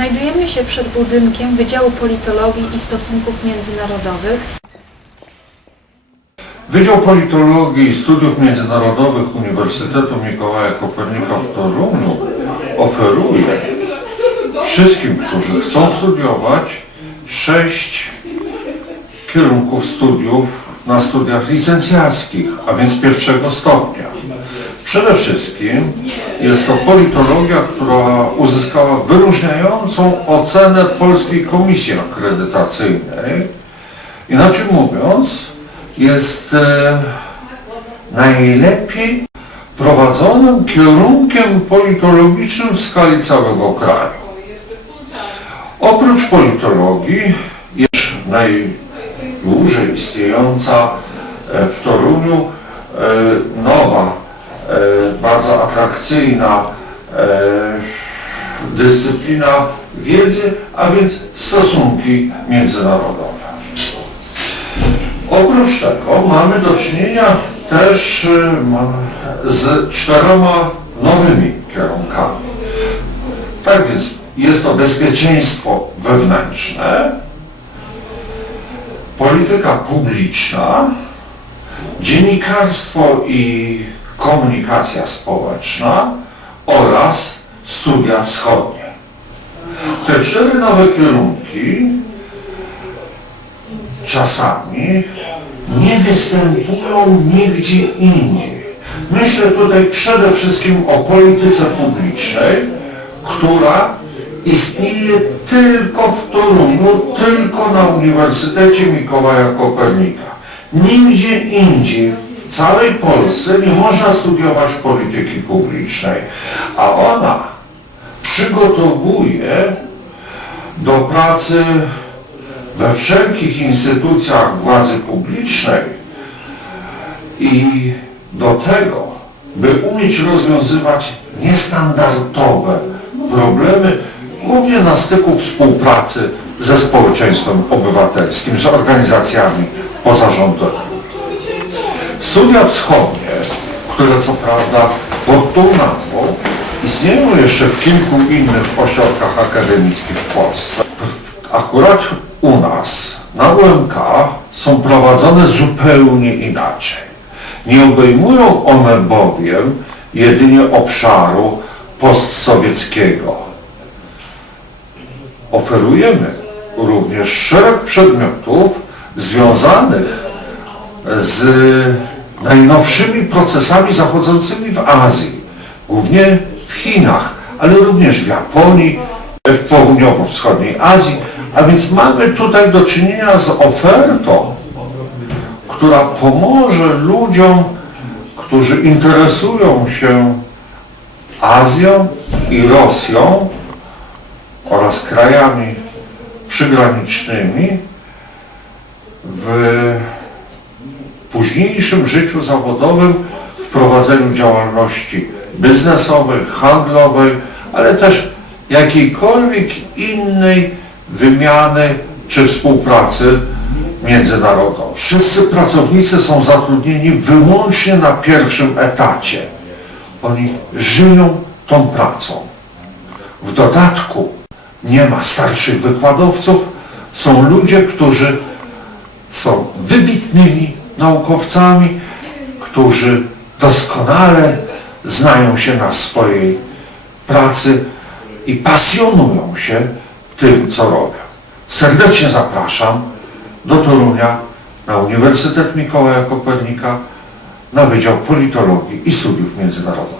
Znajdujemy się przed budynkiem Wydziału Politologii i Stosunków Międzynarodowych. Wydział Politologii i Studiów Międzynarodowych Uniwersytetu Mikołaja Kopernika w Toruniu oferuje wszystkim, którzy chcą studiować, sześć kierunków studiów na studiach licencjackich, a więc pierwszego stopnia. Przede wszystkim jest to politologia, która uzyskała wyróżniającą ocenę Polskiej Komisji Akredytacyjnej. Inaczej mówiąc, jest e, najlepiej prowadzonym kierunkiem politologicznym w skali całego kraju. Oprócz politologii jest najdłużej istniejąca e, w Toruniu e, nowa, bardzo atrakcyjna dyscyplina wiedzy, a więc stosunki międzynarodowe. Oprócz tego mamy do czynienia też y, z czteroma nowymi kierunkami. Tak więc jest to bezpieczeństwo wewnętrzne, polityka publiczna, dziennikarstwo i komunikacja społeczna oraz studia wschodnie. Te cztery nowe kierunki czasami nie występują nigdzie indziej. Myślę tutaj przede wszystkim o polityce publicznej, która istnieje tylko w Toruniu, tylko na Uniwersytecie Mikołaja Kopernika. Nigdzie indziej w całej Polsce nie można studiować polityki publicznej, a ona przygotowuje do pracy we wszelkich instytucjach władzy publicznej i do tego, by umieć rozwiązywać niestandardowe problemy, głównie na styku współpracy ze społeczeństwem obywatelskim, z organizacjami pozarządowymi. Studia wschodnie, które co prawda pod tą nazwą istnieją jeszcze w kilku innych ośrodkach akademickich w Polsce. Akurat u nas na UMK są prowadzone zupełnie inaczej. Nie obejmują one bowiem jedynie obszaru postsowieckiego. Oferujemy również szereg przedmiotów związanych z najnowszymi procesami zachodzącymi w Azji, głównie w Chinach, ale również w Japonii, w południowo-wschodniej Azji, a więc mamy tutaj do czynienia z ofertą, która pomoże ludziom, którzy interesują się Azją i Rosją oraz krajami przygranicznymi w późniejszym życiu zawodowym, w prowadzeniu działalności biznesowej, handlowej, ale też jakiejkolwiek innej wymiany czy współpracy międzynarodowej. Wszyscy pracownicy są zatrudnieni wyłącznie na pierwszym etacie. Oni żyją tą pracą. W dodatku nie ma starszych wykładowców, są ludzie, którzy są wybitnymi naukowcami, którzy doskonale znają się na swojej pracy i pasjonują się tym, co robią. Serdecznie zapraszam do Torunia na Uniwersytet Mikołaja Kopernika na Wydział Politologii i Studiów Międzynarodowych.